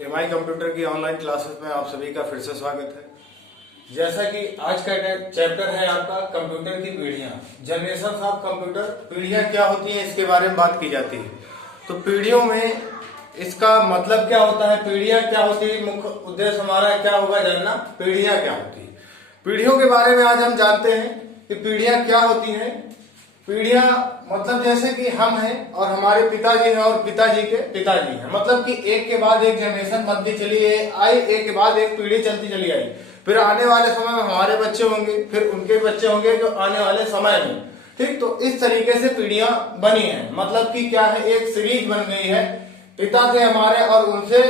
MI computer की online classes में आप सभी का फिर से स्वागत है। जैसा कि आज का चैप्टर है आपका कंप्यूटर की पीढ़ियां, जनरेशन ऑफ कंप्यूटर। पीढ़ियां क्या होती हैं इसके बारे में बात की जाती है। तो पीढ़ियों में इसका मतलब क्या होता है, पीढ़ियां क्या होती है, मुख्य उद्देश्य हमारा क्या होगा जानना, पीढ़ियां क्या होती है। पीढ़ियों के बारे में आज हम जानते हैं कि पीढ़ियां क्या होती हैं। पीढ़ियां मतलब जैसे कि हम हैं और हमारे पिताजी हैं और पिताजी के पिताजी हैं, मतलब कि एक के बाद एक जनरेशन बनती चली आई, एक के बाद एक पीढ़ी चलती चली आई। फिर आने वाले समय में हमारे बच्चे होंगे, फिर उनके बच्चे होंगे जो आने वाले समय में, ठीक। तो इस तरीके से पीढ़ियां बनी हैं, मतलब कि क्या है, एक सीरीज बन गई है। पिता थे हमारे और उनसे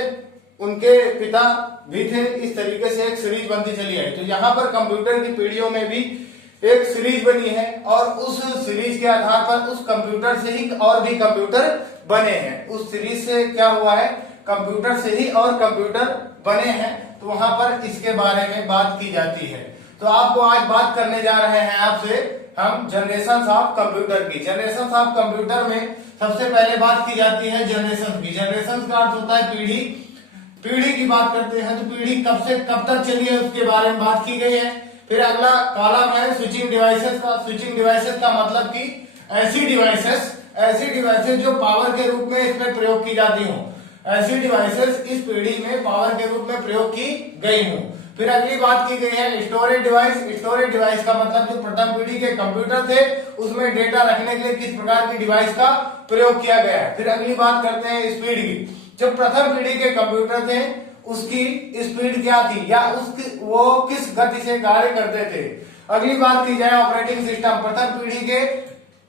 उनके पिता भी थे, इस तरीके से एक सीरीज बनती चली आई। तो यहाँ पर कंप्यूटर की पीढ़ियों में भी एक सीरीज बनी है और उस सीरीज के आधार पर उस कंप्यूटर से ही और भी कंप्यूटर बने हैं। उस सीरीज से क्या हुआ है, कंप्यूटर से ही और कंप्यूटर बने हैं। तो वहां पर इसके बारे में बात की जाती है। तो आपको आज बात करने जा रहे हैं आपसे हम जनरेशन ऑफ कंप्यूटर की। जनरेशन ऑफ कंप्यूटर में सबसे पहले बात की जाती है जनरेशन की। जनरेशन का अर्थ होता है पीढ़ी। पीढ़ी की बात करते हैं तो पीढ़ी कब से कब तक चली है उसके बारे में बात की गई है। फिर अगला कॉलम है स्विचिंग डिवाइसेस का। स्विचिंग डिवाइसेस का मतलब कि ऐसी डिवाइसेस जो पावर के रूप में इसमें प्रयोग की जाती हो, ऐसी डिवाइसेस इस पीढ़ी में पावर के रूप में प्रयोग की गई हो। फिर अगली बात की गई है स्टोरेज डिवाइस। स्टोरेज डिवाइस का मतलब जो प्रथम पीढ़ी के कंप्यूटर थे उसमें डेटा रखने के लिए किस प्रकार की डिवाइस का प्रयोग किया गया है। फिर अगली बात करते हैं स्पीड की। जो प्रथम पीढ़ी के कंप्यूटर थे उसकी स्पीड क्या थी या वो किस गति से कार्य करते थे। अगली बात की जाए ऑपरेटिंग सिस्टम। प्रथम पीढ़ी के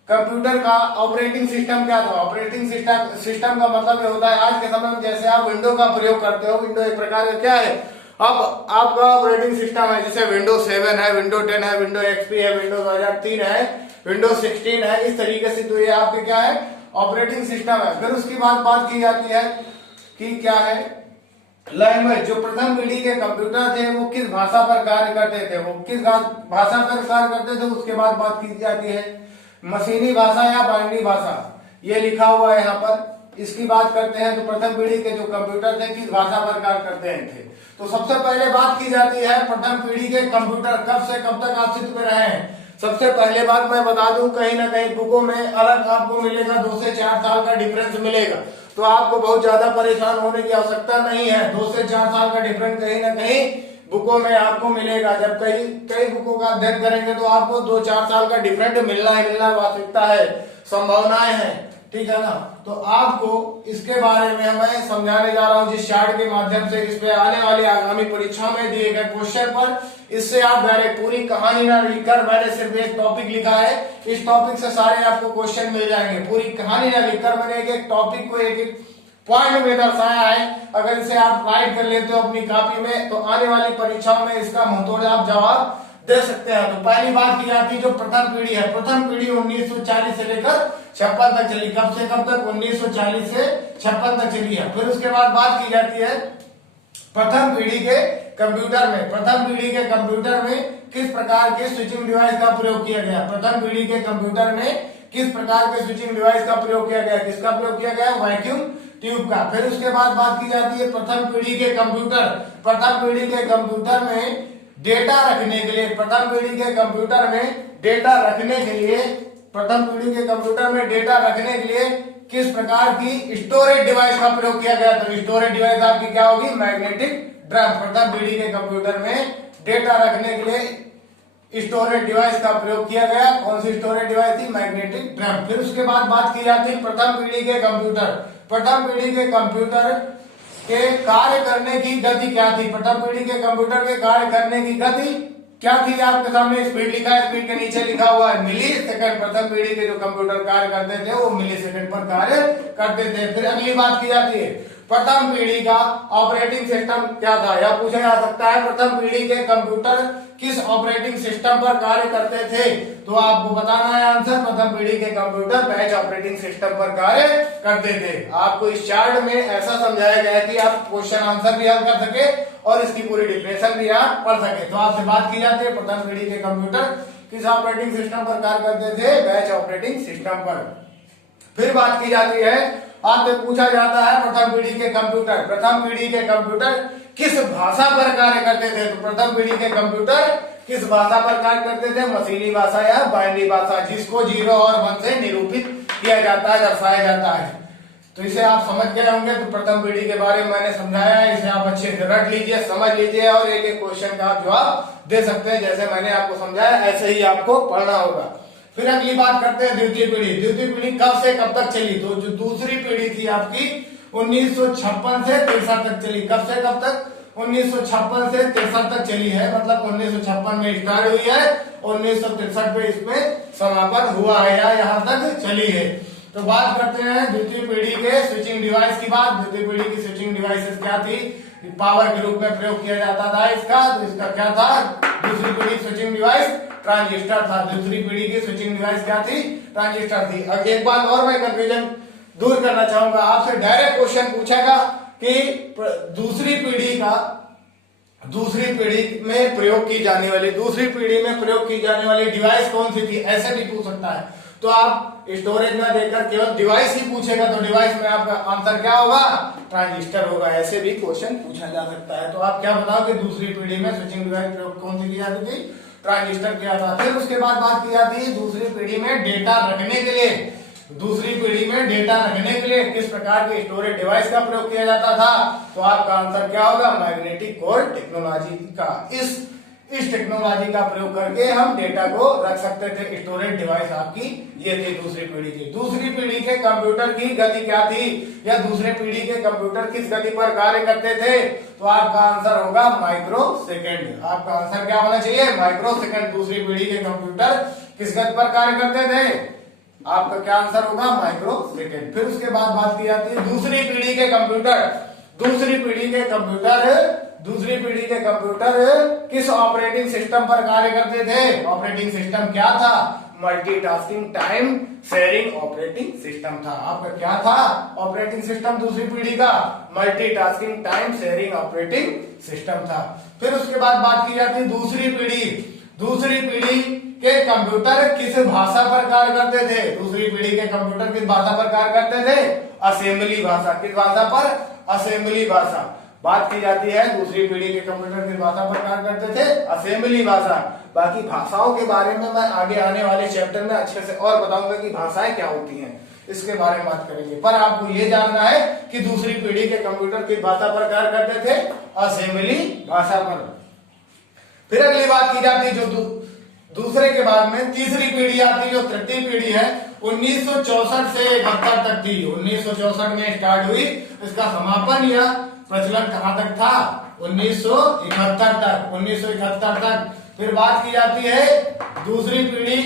कंप्यूटर का ऑपरेटिंग सिस्टम क्या था। ऑपरेटिंग सिस्टम का मतलब ये होता है, आज के समय में जैसे आप विंडो का प्रयोग करते हो, विंडो एक प्रकार का क्या है, अब आपका ऑपरेटिंग सिस्टम है, जैसे विंडो 7 है, विंडो 10 है, विंडो एक्सपी है, विंडो 2003 है, विंडो 16 है, इस तरीके से। तो ये आपके क्या है, ऑपरेटिंग सिस्टम है। फिर उसके बाद बात की जाती है कि क्या है, लैंग्वेज। जो प्रथम पीढ़ी के कंप्यूटर थे वो किस भाषा पर कार्य करते थे, वो किस भाषा पर कार्य करते थे। उसके बाद बात की जाती है मशीनी भाषा या बाइनरी भाषा, ये लिखा हुआ है यहाँ पर। इसकी बात करते हैं तो प्रथम पीढ़ी के जो कंप्यूटर थे किस भाषा पर कार्य करते थे। तो सबसे पहले बात की जाती है प्रथम पीढ़ी के कंप्यूटर कब से कब तक अस्तित्व में रहे हैं। सबसे पहले बात मैं बता दूं, कहीं ना कहीं बुकों में अलग आपको मिलेगा, 2 से 4 साल का डिफरेंस मिलेगा। तो आपको बहुत ज्यादा परेशान होने की आवश्यकता नहीं है। 2 से 4 साल का डिफरेंस कहीं ना कहीं बुकों में आपको मिलेगा। जब कई बुकों का अध्ययन करेंगे तो आपको 2-4 साल का डिफरेंस मिलना वास्तविकता है, संभावनाएं हैं, ठीक है ना। तो आपको इसके बारे में मैं समझाने जा रहा हूं जिस चार्ट के माध्यम से, इस पे आने वाली आगामी परीक्षा में दिए गए क्वेश्चन पर। इससे आप डायरेक्ट पूरी कहानी ना लिखकर, मैंने सिर्फ एक टॉपिक लिखा है, इस टॉपिक से सारे आपको क्वेश्चन मिल जाएंगे। पूरी कहानी ना लिखकर मैंने एक टॉपिक को एक पॉइंट में दर्शाया है। अगर इसे आप राइट कर लेते हो अपनी कॉपी में तो आने वाली परीक्षाओं में इसका मुंहतोड़ आप जवाब दे सकते हैं। तो पहली बात की जाती है जो प्रथम पीढ़ी है, प्रथम पीढ़ी 1940 से लेकर 56 तक चली। कब से कब तक, 1940 से 56 तक चली है। फिर उसके बाद बात की जाती है प्रथम पीढ़ी के कंप्यूटर में। प्रथम पीढ़ी के कंप्यूटर में किस प्रकार के स्विचिंग डिवाइस का प्रयोग किया गया। प्रथम पीढ़ी के कंप्यूटर में किस प्रकार के स्विचिंग डिवाइस का प्रयोग किया गया, किसका प्रयोग किया गया, वैक्यूम ट्यूब का। फिर उसके बाद बात की जाती है प्रथम पीढ़ी के कंप्यूटर। प्रथम पीढ़ी के कंप्यूटर में डेटा रखने के लिए, प्रथम पीढ़ी के कंप्यूटर में डेटा रखने के लिए, प्रथम पीढ़ी के कंप्यूटर में डेटा रखने के लिए किस प्रकार की स्टोरेज डिवाइस का प्रयोग किया गया। तो स्टोरेज डिवाइस आपकी क्या होगी, मैग्नेटिक ड्रम। प्रथम पीढ़ी के कंप्यूटर में डेटा रखने के लिए स्टोरेज डिवाइस का प्रयोग किया गया। कौन सी स्टोरेज डिवाइस थी, मैग्नेटिक ड्रम। फिर उसके बाद बात की जाती है प्रथम पीढ़ी के कंप्यूटर। प्रथम पीढ़ी के कंप्यूटर के कार्य करने की गति क्या थी। प्रथम पीढ़ी के कंप्यूटर के कार्य करने की गति क्या थी, आपके सामने स्पीड लिखा है, स्पीड के नीचे लिखा हुआ है मिली सेकंड। प्रथम पीढ़ी के जो कंप्यूटर कार्य करते थे वो मिली सेकंड पर कार्य करते थे। फिर अगली बात की जाती है प्रथम पीढ़ी का ऑपरेटिंग सिस्टम क्या था, या पूछा जा सकता है प्रथम पीढ़ी के कंप्यूटर किस ऑपरेटिंग सिस्टम पर कार्य करते थे। तो आपको बताना है आंसर, प्रथम पीढ़ी के कंप्यूटर बैच ऑपरेटिंग सिस्टम पर कार्य करते थे। आपको इस चार्ट में ऐसा समझाया गया है कि आप क्वेश्चन आंसर भी हल कर सके और इसकी पूरी डिफिनेशन भी आप पढ़ सके। तो आपसे बात की जाती है प्रथम पीढ़ी के कंप्यूटर किस ऑपरेटिंग सिस्टम पर कार्य करते थे, बैच ऑपरेटिंग सिस्टम पर। फिर बात की जाती है आपसे पूछा जाता है प्रथम पीढ़ी के कंप्यूटर किस भाषा पर कार्य करते थे। तो प्रथम पीढ़ी के कंप्यूटर किस भाषा पर कार्य करते थे, मशीनी भाषा या बाइनरी भाषा, जिसको 0 और 1 से निरूपित किया जाता है, दर्शाया जाता है। तो इसे आप समझ गए होंगे। तो प्रथम पीढ़ी के बारे में मैंने समझाया है, इसे आप अच्छे से रट लीजिए, समझ लीजिए और एक एक क्वेश्चन का आप जवाब दे सकते हैं। जैसे मैंने आपको समझाया ऐसे ही आपको पढ़ना होगा। फिर अगली बात करते हैं द्वितीय पीढ़ी कब से कब तक चली। तो जो दूसरी पीढ़ी थी आपकी 1956 से 63 तक चली। कब से कब तक? 1956 से 63 तक चली है, मतलब 1956 में स्टार्ट हुई है, 1963 पे इसमें समापन हुआ है या यहाँ तक चली है। तो बात करते हैं द्वितीय पीढ़ी के स्विचिंग डिवाइस की बात। द्वितीय पीढ़ी की स्विचिंग डिवाइसेस क्या थी? पावर के रूप में प्रयोग किया जाता था इसका। तो इसका क्या था? दूसरी पीढ़ी स्विचिंग डिवाइस ट्रांजिस्टर था। दूसरी पीढ़ी की स्विचिंग डिवाइस क्या थी? ट्रांजिस्टर थी। अब एक बात और मैं कंफ्यूजन दूर करना चाहूंगा, आपसे डायरेक्ट क्वेश्चन पूछेगा कि दूसरी पीढ़ी में प्रयोग की जाने वाली डिवाइस कौन सी थी, ऐसे भी पूछ सकता है। तो आप स्टोरेज में देकर केवल डिवाइस ही पूछेगा तो डिवाइस में आपका आंसर क्या होगा? ट्रांजिस्टर होगा। ऐसे भी क्वेश्चन पूछा जा सकता है। तो आप क्या बताओ कि दूसरी पीढ़ी में स्विचिंग डिवाइस प्रयोग कौन सी की जाती थी? ट्रांजिस्टर किया था। फिर उसके बाद बात की जाती है दूसरी पीढ़ी में डेटा रखने के लिए किस प्रकार के स्टोरेज डिवाइस का प्रयोग किया जाता था। तो आपका आंसर क्या होगा? मैग्नेटिक कोड टेक्नोलॉजी का। इस टेक्नोलॉजी का प्रयोग करके हम डेटा को रख सकते थे। स्टोरेज डिवाइस आपकी ये थी दूसरी पीढ़ी की। दूसरी पीढ़ी के कंप्यूटर की गति क्या थी, या दूसरे पीढ़ी के कंप्यूटर किस गति पर कार्य करते थे? तो आपका आंसर होगा माइक्रो सेकेंड। आपका आंसर क्या होना चाहिए? Micro second. दूसरी पीढ़ी के कंप्यूटर किस गति पर कार्य करते थे? आपका क्या आंसर होगा? Micro second. फिर उसके बाद बात की जाती है दूसरी पीढ़ी के कंप्यूटर किस ऑपरेटिंग सिस्टम पर कार्य करते थे? ऑपरेटिंग सिस्टम क्या था? Multitasking time sharing operating system था। आपका क्या था ऑपरेटिंग सिस्टम दूसरी पीढ़ी का? Multitasking time sharing operating system था। फिर उसके बाद बात की जाती है दूसरी पीढ़ी के कंप्यूटर किस भाषा पर कार्य करते थे? दूसरी पीढ़ी के कंप्यूटर किस भाषा पर कार्य करते थे? असेंबली भाषा। किस भाषा पर? असेंबली भाषा। बात की जाती है दूसरी पीढ़ी के कंप्यूटर किस भाषा पर कार्य करते थे? असेंबली भाषा। बाकी भाषाओं के बारे में मैं आगे आने वाले चैप्टर में अच्छे से और बताऊंगा कि भाषाएं क्या होती हैं, इसके बारे में बात करेंगे। पर आपको ये जानना है कि दूसरी पीढ़ी के कंप्यूटर किस भाषा पर कार्य करते थे? असेंबली भाषा पर। फिर अगली बात की जाती है जो दूसरे के बाद में तीसरी पीढ़ी आती है, जो तृतीय पीढ़ी है 1964 से 71 तक थी। 1964 में स्टार्ट हुई, इसका समापन या प्रचलन कहां तक था? 1971 तक। फिर बात की जाती है दूसरी पीढ़ी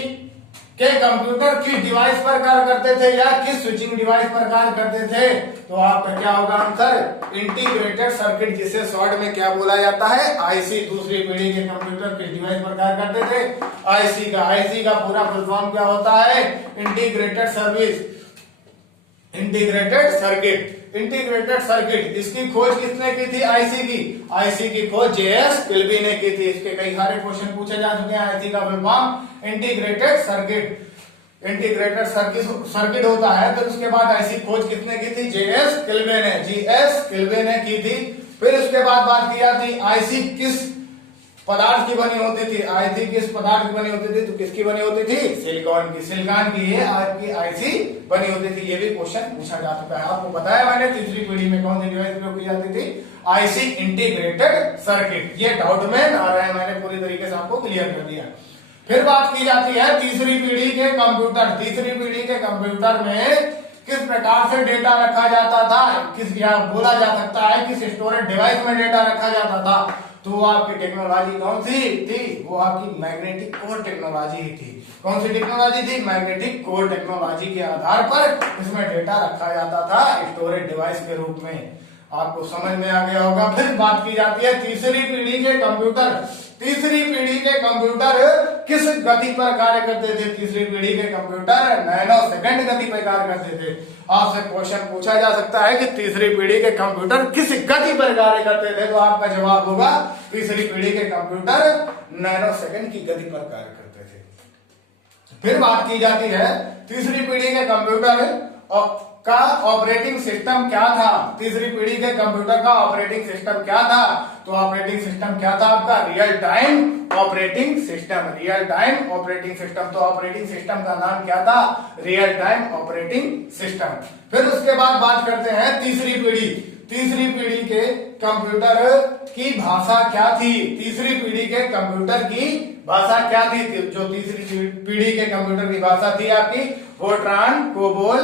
के कंप्यूटर किस डिवाइस पर कार्य करते थे या किस स्विचिंग डिवाइस पर कार्य करते थे? तो आपका क्या होगा आंसर? इंटीग्रेटेड सर्किट, जिसे शॉर्ट में क्या बोला जाता है? आईसी। दूसरी पीढ़ी के कंप्यूटर किस डिवाइस पर कार्य करते थे? आईसी का पूरा फुल फॉर्म क्या होता है? Integrated circuit. इसकी खोज किसने की थी? आईसी की खोज जेएस किल्बी ने की थी। इसके कई सारे क्वेश्चन पूछे जा चुके हैं। आईसी का फुल फॉर्म इंटीग्रेटेड सर्किट होता है। फिर उसके बाद आईसी खोज किसने की थी? जीएस किल्बे ने की थी। फिर उसके बाद बात की जाती आईसी किस पदार्थ की बनी होती थी? आईसी किस पदार्थ की बनी होती थी? तो किसकी बनी होती थी? सिलिकॉन की ये आपकी आईसी बनी होती थी। ये भी क्वेश्चन पूछा जा चुका है। आपको बताया मैंने तीसरी पीढ़ी में कौन सी डिवाइस प्रयोग की जाती थी? IC integrated circuit. ये डाउट में आ रहा है, मैंने पूरी तरीके से आपको क्लियर कर दिया। फिर बात की जाती है तीसरी पीढ़ी के कंप्यूटर में किस प्रकार से डेटा रखा जाता था, किस या बोला जा सकता है किस स्टोरेज डिवाइस में डेटा रखा जाता था। तो वो आपकी टेक्नोलॉजी कौन सी थी? वो आपकी मैग्नेटिक कोर टेक्नोलॉजी ही थी। कौन सी टेक्नोलॉजी थी? मैग्नेटिक कोर टेक्नोलॉजी के आधार पर इसमें डेटा रखा जाता था स्टोरेज डिवाइस के रूप में। आपको समझ में आ गया होगा। फिर बात की जाती है तीसरी पीढ़ी के कंप्यूटर किस गति पर कार्य करते थे? तीसरी पीढ़ी के कंप्यूटर नैनो सेकंड गति पर कार्य करते थे। आपसे क्वेश्चन पूछा जा सकता है कि तीसरी पीढ़ी के कंप्यूटर किस गति पर कार्य करते थे? तो आपका जवाब होगा तीसरी पीढ़ी के कंप्यूटर नैनो सेकंड की गति पर कार्य करते थे। फिर बात की जाती है तीसरी पीढ़ी के कंप्यूटर और का ऑपरेटिंग सिस्टम क्या था, तीसरी पीढ़ी के कंप्यूटर का ऑपरेटिंग सिस्टम क्या था? तो ऑपरेटिंग सिस्टम क्या था आपका? Real time operating system, real time operating system. तो ऑपरेटिंग सिस्टम का नाम क्या था? Real time operating system. फिर उसके बाद बात करते हैं तीसरी पीढ़ी। तीसरी पीढ़ी के कंप्यूटर की भाषा क्या थी? तीसरी पीढ़ी के कंप्यूटर की भाषा क्या थी? जो तीसरी पीढ़ी के कंप्यूटर की भाषा थी आपकी फोर्ट्रान, कोबोल,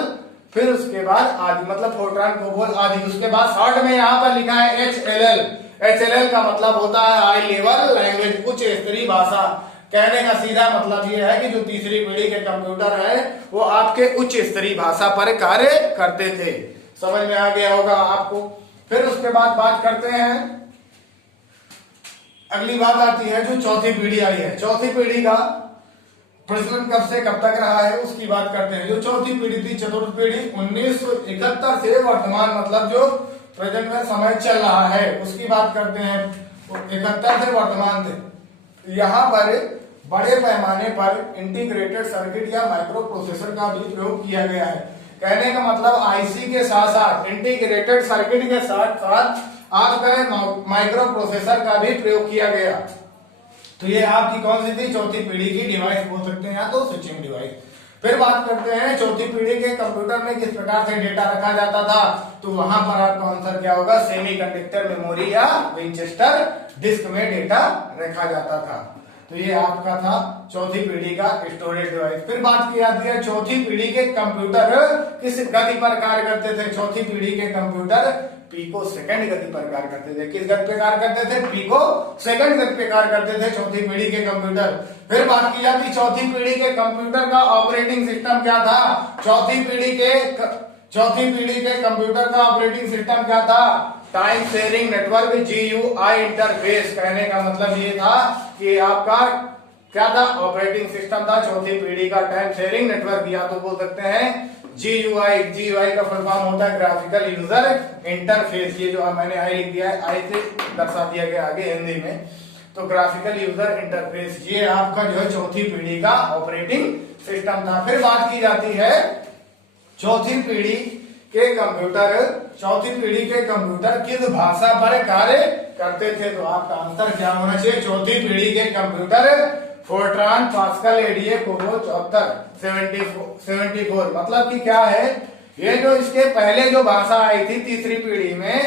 फिर उसके बाद आदि, मतलब फोर्ट्रान, कोबोल आदि। उसके बाद शॉर्ट में यहाँ पर लिखा है HLL। HLL का मतलब होता है हाई लेवल लैंग्वेज, उच्च स्तरीय भाषा। कहने का सीधा मतलब ये है कि जो तीसरी पीढ़ी के कंप्यूटर है वो आपके उच्च स्तरीय भाषा पर कार्य करते थे। समझ में आ गया होगा आपको। फिर उसके बाद बात करते हैं, अगली बात आती है जो चौथी पीढ़ी आई है। चौथी पीढ़ी का प्रचलन कब से कब तक रहा है उसकी बात करते हैं। जो चौथी पीढ़ी थी, चतुर्थ पीढ़ी, 1971 से वर्तमान, मतलब जो प्रेजेंट में समय चल रहा है उसकी बात करते हैं। 71 से वर्तमान थे। यहाँ पर बड़े पैमाने पर इंटीग्रेटेड सर्किट या माइक्रो प्रोसेसर का भी प्रयोग किया गया है। कहने का मतलब आईसी के साथ साथ, इंटीग्रेटेड सर्किट के साथ साथ आजकल माइक्रो प्रोसेसर का भी प्रयोग किया गया। तो ये आपकी कौन सी थी? चौथी पीढ़ी की डिवाइस बोल सकते हैं या तो स्विचिंग डिवाइस। फिर बात करते हैं चौथी पीढ़ी के कंप्यूटर में किस प्रकार से डेटा रखा जाता था। तो वहां पर आपका आंसर क्या होगा? सेमीकंडक्टर मेमोरी या विंचेस्टर डिस्क में डेटा रखा जाता था। तो ये आपका था चौथी पीढ़ी का स्टोरेज डिवाइस। फिर बात की जाती है चौथी पीढ़ी के कंप्यूटर किस गति पर कार्य करते थे। चौथी पीढ़ी के कंप्यूटर पिको सेकंड गति पर कार्य करते थे। किस गति पे कार्य करते थे? पिको सेकंड गति पे कार्य करते थे चौथी पीढ़ी के कंप्यूटर। फिर बात की जाती चौथी पीढ़ी के कंप्यूटर का ऑपरेटिंग सिस्टम क्या था। चौथी पीढ़ी के कंप्यूटर का ऑपरेटिंग सिस्टम क्या था? Time sharing network, GUI interface. कहने का मतलब ये था कि आपका क्या था? ऑपरेटिंग सिस्टम था चौथी पीढ़ी का टाइम शेयरिंग नेटवर्क, या तो बोल सकते हैं GUI का फुल फॉर्म होता है ग्राफिकल यूजर इंटरफेस। ये जो मैंने आई लिख दिया है, आई से दर्शा दिया गया आगे हिंदी में, तो ग्राफिकल यूजर इंटरफेस ये आपका जो है चौथी पीढ़ी का ऑपरेटिंग सिस्टम था। फिर बात की जाती है चौथी पीढ़ी के कंप्यूटर किस भाषा पर कार्य करते थे। तो आपका आंसर क्या होना चाहिए? चौथी पीढ़ी के computer Fortran, pascal, ADA, COBOL 74 मतलब कि क्या है, ये जो इसके पहले जो भाषा आई थी तीसरी पीढ़ी में,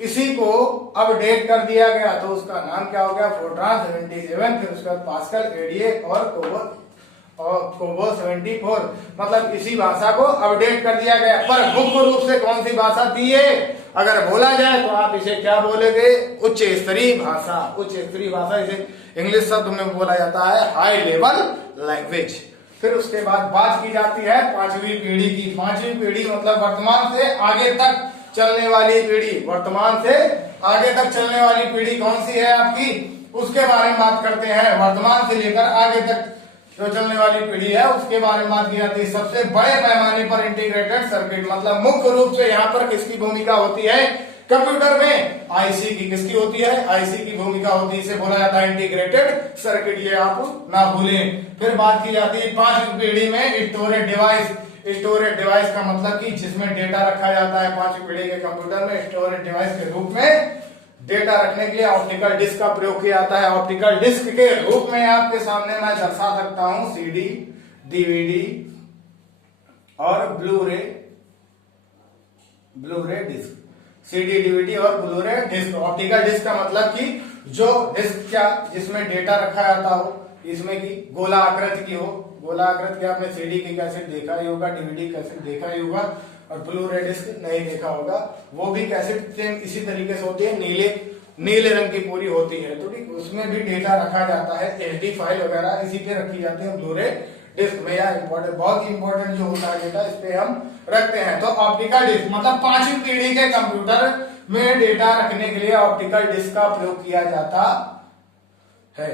इसी को अपडेट कर दिया गया। तो उसका नाम क्या हो गया? फोर्ट्रान 77। फिर उसके बाद पास्कल, एडीए और कोबोल 74, मतलब इसी भाषा को अपडेट कर दिया गया। पर मुख्य रूप से कौन सी भाषा थी ये? अगर बोला जाए तो आप इसे क्या बोलेंगे? उच्च स्तरीय भाषा। उच्च स्तरीय भाषा इसे इंग्लिश शब्द में बोला जाता है हाई लेवल लैंग्वेज। फिर उसके बाद बात की जाती है पांचवी पीढ़ी की। पांचवी पीढ़ी मतलब वर्तमान से आगे तक चलने वाली पीढ़ी। वर्तमान से आगे तक चलने वाली पीढ़ी कौन सी है आपकी, उसके बारे में बात करते हैं। वर्तमान से लेकर आगे तक जो चलने वाली पीढ़ी है उसके बारे में बात की जाती है। सबसे बड़े पैमाने पर इंटीग्रेटेड सर्किट, मतलब मुख्य रूप से यहाँ पर किसकी भूमिका होती है कंप्यूटर में? आईसी की। किसकी होती है? आईसी की भूमिका होती है। इसे बोला जाता है इंटीग्रेटेड सर्किट, ये आप ना भूलें। फिर बात की जाती है पांचवी पीढ़ी में स्टोरेज डिवाइस। स्टोरेज डिवाइस का मतलब कि जिसमें डेटा रखा जाता है। पांचवी पीढ़ी के कंप्यूटर में स्टोरेज डिवाइस के रूप में डेटा रखने के लिए ऑप्टिकल डिस्क का प्रयोग किया जाता है। ऑप्टिकल डिस्क के रूप में आपके सामने मैं दर्शा सकता हूं CD, DVD और ब्लू रे डिस्क। CD, DVD और ब्लू रे डिस्क। ऑप्टिकल डिस्क का मतलब कि जो डिस्क क्या जिसमें डेटा रखा जाता हो, इसमें की गोला आकृति की हो। गोला आकृति की आपने CD की कैसेट देखा ही होगा, DVD कैसेट देखा ही होगा, और ब्लू रे डिस्क नहीं देखा होगा। वो भी कैसेट सेम इसी तरीके से होती है, नीले रंग की पूरी होती है। तो ठीक उसमें भी डेटा रखा जाता है। SD फाइल वगैरह इसी पे रखी जाती है ब्लू रे डिस्क में। या इम्पोर्टेंट, बहुत इंपॉर्टेंट जो होता है डेटा, इस पे हम रखते हैं। तो ऑप्टिकल डिस्क मतलब पांचवी पीढ़ी के कंप्यूटर में डेटा रखने के लिए ऑप्टिकल डिस्क का प्रयोग किया जाता है।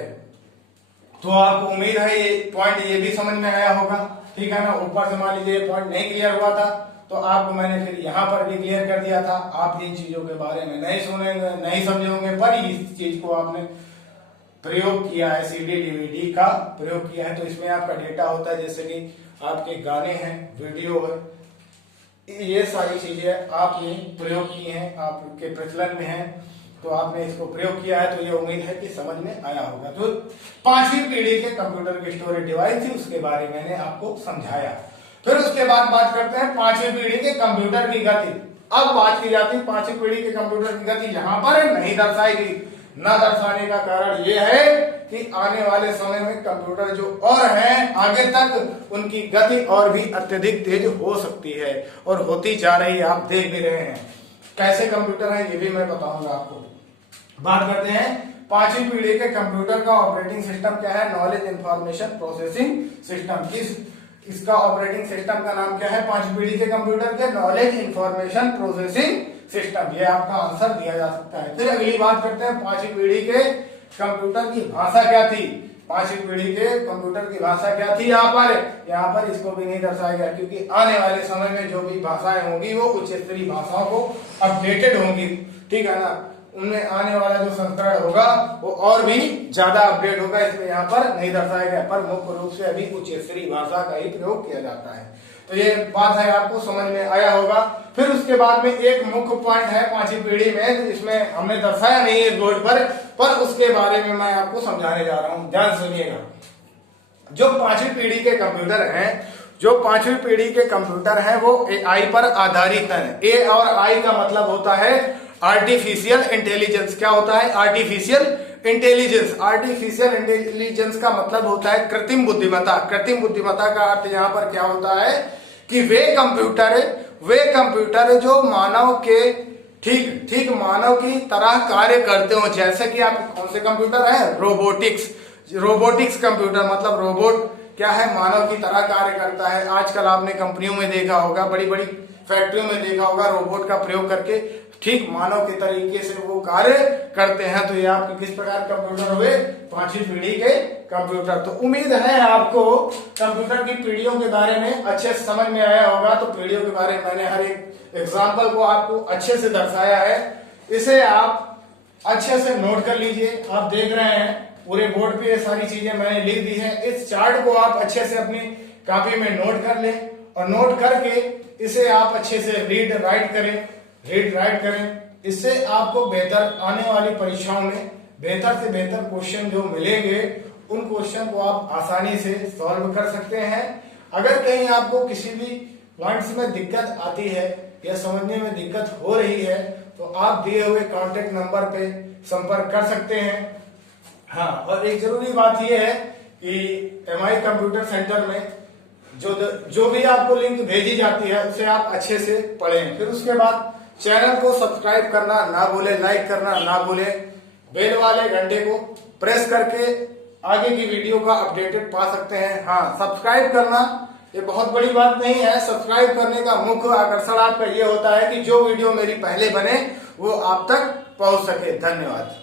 तो आपको उम्मीद है ये पॉइंट ये भी समझ में आया होगा, ठीक है ना। ऊपर से मान लीजिए ये पॉइंट नहीं क्लियर हुआ था तो आपको मैंने फिर यहाँ पर भी क्लियर कर दिया था। आप इन चीजों के बारे में नहीं सुनेंगे, नहीं समझे होंगे, पर इस चीज को आपने प्रयोग किया है, CD, DVD का प्रयोग किया है। तो इसमें आपका डेटा होता है, जैसे कि आपके गाने हैं, वीडियो है, ये सारी चीजें आपने प्रयोग की हैं, आपके प्रचलन में है, तो आपने इसको प्रयोग किया है, तो ये उम्मीद है कि समझ में आया होगा। जो 5वीं पीढ़ी के कंप्यूटर की स्टोरेज डिवाइस थी उसके बारे में मैंने आपको समझाया। फिर उसके बाद बात करते हैं 5वीं पीढ़ी के कंप्यूटर की गति। अब बात की जाती है 5वीं पीढ़ी के कंप्यूटर की गति यहाँ पर नहीं दर्शाई गई। न दर्शाने का कारण ये है कि आने वाले समय में कंप्यूटर जो और हैं आगे तक उनकी गति और भी अत्यधिक तेज हो सकती है और होती जा रही है, आप देख भी रहे हैं। कैसे कंप्यूटर है ये भी मैं बताऊंगा आपको। बात करते हैं 5वीं पीढ़ी के कंप्यूटर का ऑपरेटिंग सिस्टम क्या है? Knowledge information processing system. इसका ऑपरेटिंग सिस्टम का नाम क्या है? 5वीं पीढ़ी के कंप्यूटर के नॉलेज इंफॉर्मेशन प्रोसेसिंग सिस्टम। ये आपका आंसर दिया जा सकता है। फिर अगली बात करते हैं 5वीं पीढ़ी के कंप्यूटर की भाषा क्या थी? 5वीं पीढ़ी के कंप्यूटर की भाषा क्या थी? यहाँ पर इसको भी नहीं दर्शाया गया, क्योंकि आने वाले समय में जो भी भाषाएं होंगी वो उच्च स्तरीय भाषाओं को अपडेटेड होंगी, ठीक है ना। उनमें आने वाला जो संस्करण होगा वो और भी ज्यादा अपडेट होगा, इसलिए यहाँ पर नहीं दर्शाया गया। पर मुख्य रूप से अभी उच्च स्तरीय भाषा का ही प्रयोग किया जाता है। तो ये बात है, आपको समझ में आया होगा। फिर उसके बाद में एक मुख्य पॉइंट है 5वीं पीढ़ी में, इसमें हमने दर्शाया नहीं है बोर्ड पर उसके बारे में मैं आपको समझाने जा रहा हूं, ध्यान सुनिएगा। जो 5वीं पीढ़ी के कंप्यूटर हैं वो AI पर आधारित है। A और I का मतलब होता है आर्टिफिशियल इंटेलिजेंस। क्या होता है? Artificial intelligence. आर्टिफिशियल इंटेलिजेंस का मतलब होता है कृत्रिम बुद्धिमत्ता। कृत्रिम बुद्धिमत्ता का अर्थ यहाँ पर क्या होता है कि वे कंप्यूटर जो मानव के ठीक मानव की तरह कार्य करते हो। जैसे कि आप कौन से कंप्यूटर है? रोबोटिक्स कंप्यूटर, मतलब रोबोट क्या है? मानव की तरह कार्य करता है। आजकल आपने कंपनियों में देखा होगा, बड़ी बड़ी फैक्ट्रियों में देखा होगा, रोबोट का प्रयोग करके ठीक मानव के तरीके से वो कार्य करते हैं। तो ये आपके किस प्रकार कंप्यूटर हुए? 5वीं पीढ़ी के कंप्यूटर। तो उम्मीद है आपको कंप्यूटर की पीढ़ियों के बारे में अच्छे से समझ में आया होगा। तो पीढ़ियों के बारे में मैंने हर एक एग्जाम्पल को आपको अच्छे से दर्शाया है, इसे आप अच्छे से नोट कर लीजिए। आप देख रहे हैं पूरे बोर्ड पे ये सारी चीजें मैंने लिख दी है। इस चार्ट को आप अच्छे से अपनी कॉपी में नोट कर लें और नोट करके इसे आप अच्छे से रीड राइट करें। इससे आपको बेहतर आने वाली परीक्षाओं में बेहतर से बेहतर क्वेश्चन जो मिलेंगे उन क्वेश्चन को आप आसानी से सॉल्व कर सकते हैं। अगर कहीं आपको किसी भी पॉइंट्स में दिक्कत आती है या समझने में दिक्कत हो रही है तो आप दिए हुए कॉन्टेक्ट नंबर पे संपर्क कर सकते हैं। हाँ, और एक जरूरी बात यह है कि MI कंप्यूटर सेंटर में जो भी आपको लिंक भेजी जाती है उसे आप अच्छे से पढ़ें। फिर उसके बाद चैनल को सब्सक्राइब करना ना भूले, लाइक करना ना भूले, बेल वाले घंटे को प्रेस करके आगे की वीडियो का अपडेटेड पा सकते हैं। हाँ, सब्सक्राइब करना ये बहुत बड़ी बात नहीं है। सब्सक्राइब करने का मुख्य आकर्षण आपका ये होता है कि जो वीडियो मेरी पहले बने वो आप तक पहुंच सके। धन्यवाद।